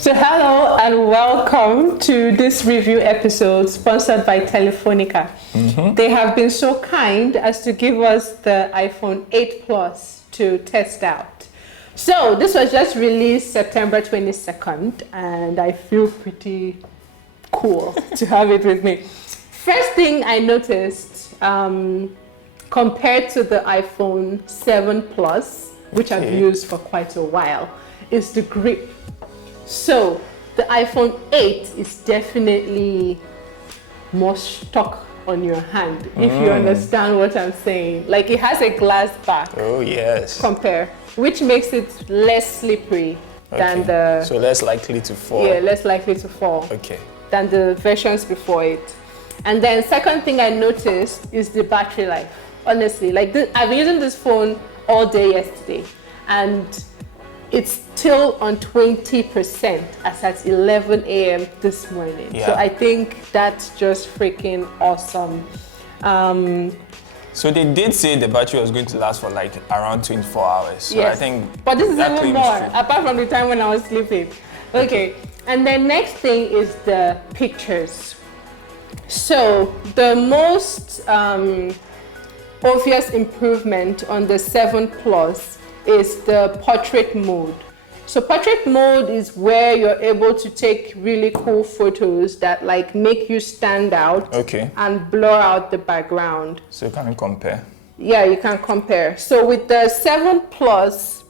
So hello and welcome to this review episode sponsored by Telefonica. They have been so kind as to give us the iPhone 8 Plus to test out. So this was just released September 22nd and I feel pretty cool to have it with me. First thing I noticed compared to the iPhone 7 Plus, which I've used for quite a while, is the grip. So the iPhone 8 is definitely more stuck on your hand, if you understand what I'm saying. Like it has a glass back. Oh yes. Which makes it less slippery than the... So less likely to fall. Yeah, less likely to fall. Okay. Than the versions before it. And then second thing I noticed is the battery life. Honestly, like I've been using this phone all day yesterday and it's still on 20% as at 11 a.m. this morning. Yeah. So I think that's just freaking awesome. So they did say the battery was going to last for like around 24 hours. So yes. I think but this is that even claim more, is true. apart from the time when I was sleeping. Okay, and then next thing is the pictures. So the most obvious improvement on the 7 Plus is the portrait mode. So portrait mode is where you're able to take really cool photos that like make you stand out and blur out the background. So can we compare? Yeah, you can compare. So with the 7 Plus,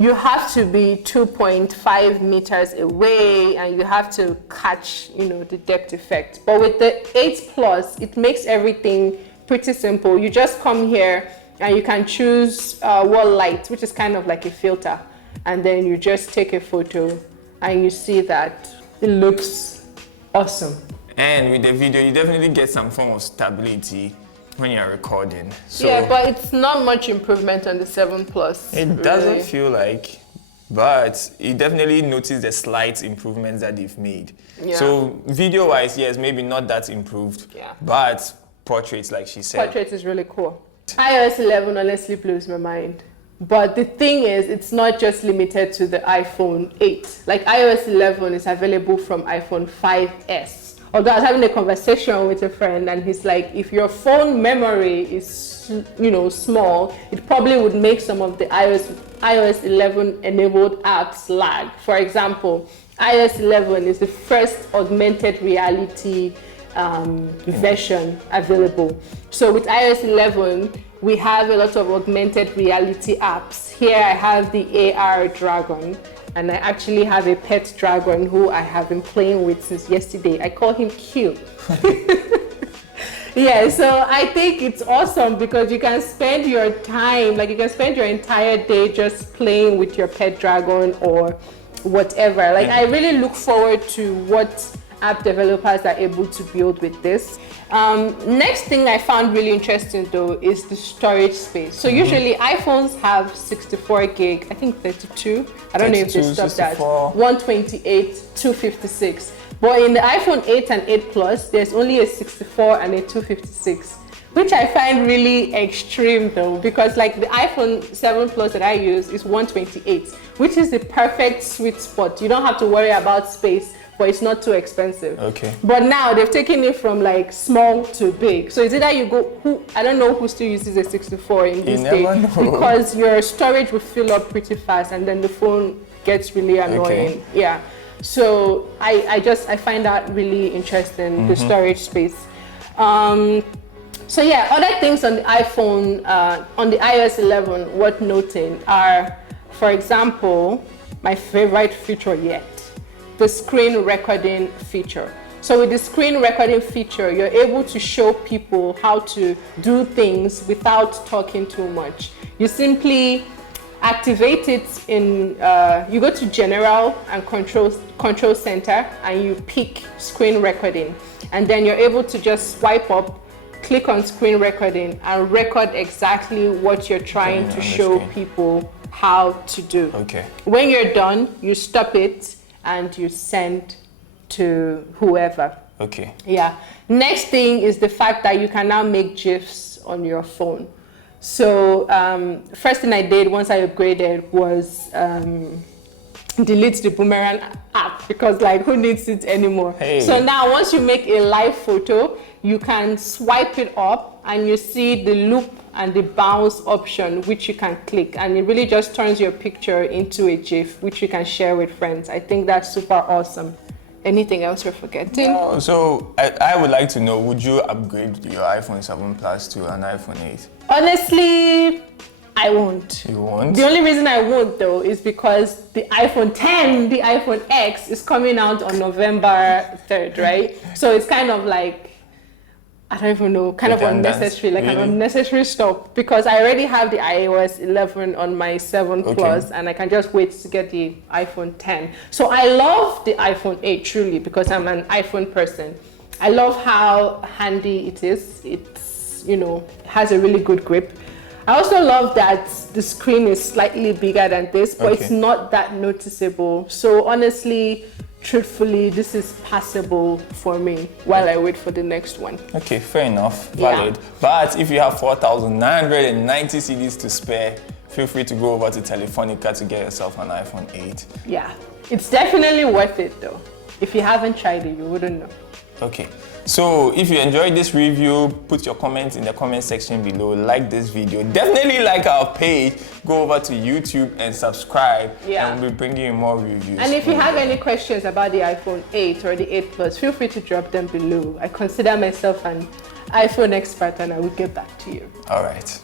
you have to be 2.5 meters away and you have to catch, the depth effect. But with the 8 Plus, it makes everything pretty simple. You just come here and you can choose wall light, which is kind of like a filter. And then you just take a photo and you see that it looks awesome. And with the video, you definitely get some form of stability when you're recording. So yeah, but it's not much improvement on the 7 Plus. It doesn't feel like, but you definitely notice the slight improvements that they've made. Yeah. So video-wise, yes, maybe not that improved, but portraits, like she said. Portraits is really cool. iOS 11 honestly blows my mind. But the thing is, it's not just limited to the iPhone 8. Like iOS 11 is available from iPhone 5S. Although I was having a conversation with a friend and he's like, if your phone memory is, small, it probably would make some of the iOS 11 enabled apps lag. For example, iOS 11 is the first augmented reality version available. So with iOS 11, we have a lot of augmented reality apps. Here I have the AR dragon, and I actually have a pet dragon who I have been playing with since yesterday. I call him Q. Yeah, so I think it's awesome because you can spend your time, like you can spend your entire day just playing with your pet dragon or whatever. Like I really look forward to what app developers are able to build with this. Next thing I found really interesting though is the storage space. So usually iPhones have 64 gig, I think 32. I don't know if they stopped that. 128, 256. But in the iPhone 8 and 8 Plus, there's only a 64 and a 256, which I find really extreme though, because like the iPhone 7 Plus that I use is 128, which is the perfect sweet spot. You don't have to worry about space, but it's not too expensive. Okay. But now they've taken it from like small to big. So it's either you go, I don't know who still uses a 64 in this day, because your storage will fill up pretty fast and then the phone gets really annoying. Yeah. So I find that really interesting, the storage space. So yeah, other things on the iPhone, on the iOS 11 worth noting are, for example, my favorite feature yet, the screen recording feature. So with the screen recording feature, you're able to show people how to do things without talking too much. You simply activate it in, you go to General and Control Center and you pick screen recording. And then you're able to just swipe up, click on screen recording and record exactly what you're trying to show people how to do. Okay. When you're done, you stop it and you send to whoever. Okay. Yeah. Next thing is the fact that you can now make GIFs on your phone. So first thing I did once I upgraded was delete the Boomerang app because like who needs it anymore? Hey. So now once you make a live photo, you can swipe it up and you see the loop and the bounce option, which you can click, and it really just turns your picture into a GIF, which you can share with friends. I think that's super awesome. Anything else you're forgetting? No, so I would like to know, would you upgrade your iPhone 7 Plus to an iPhone 8? Honestly, I won't. You won't? The only reason I won't though is because the iPhone 10, the iPhone X is coming out on November 3rd, right? So it's kind of like, I don't even know, kind of unnecessary, like an unnecessary stop, because I already have the iOS 11 on my 7 Plus and I can just wait to get the iPhone 10. So I love the iPhone 8 truly because I'm an iPhone person. I love how handy it is. It's, you know, has a really good grip. I also love that the screen is slightly bigger than this, but it's not that noticeable. So honestly, truthfully, this is passable for me while I wait for the next one. Okay, fair enough, valid. Yeah. But if you have 4,990 CDs to spare, feel free to go over to Telefonica to get yourself an iPhone 8. Yeah, it's definitely worth it though. If you haven't tried it, you wouldn't know. Okay, so if you enjoyed this review, put your comments in the comment section below, like this video, definitely like our page, go over to YouTube and subscribe, and we'll be bringing you more reviews. And if you have any questions about the iPhone 8 or the 8 Plus, feel free to drop them below. I consider myself an iPhone expert and I will get back to you. All right.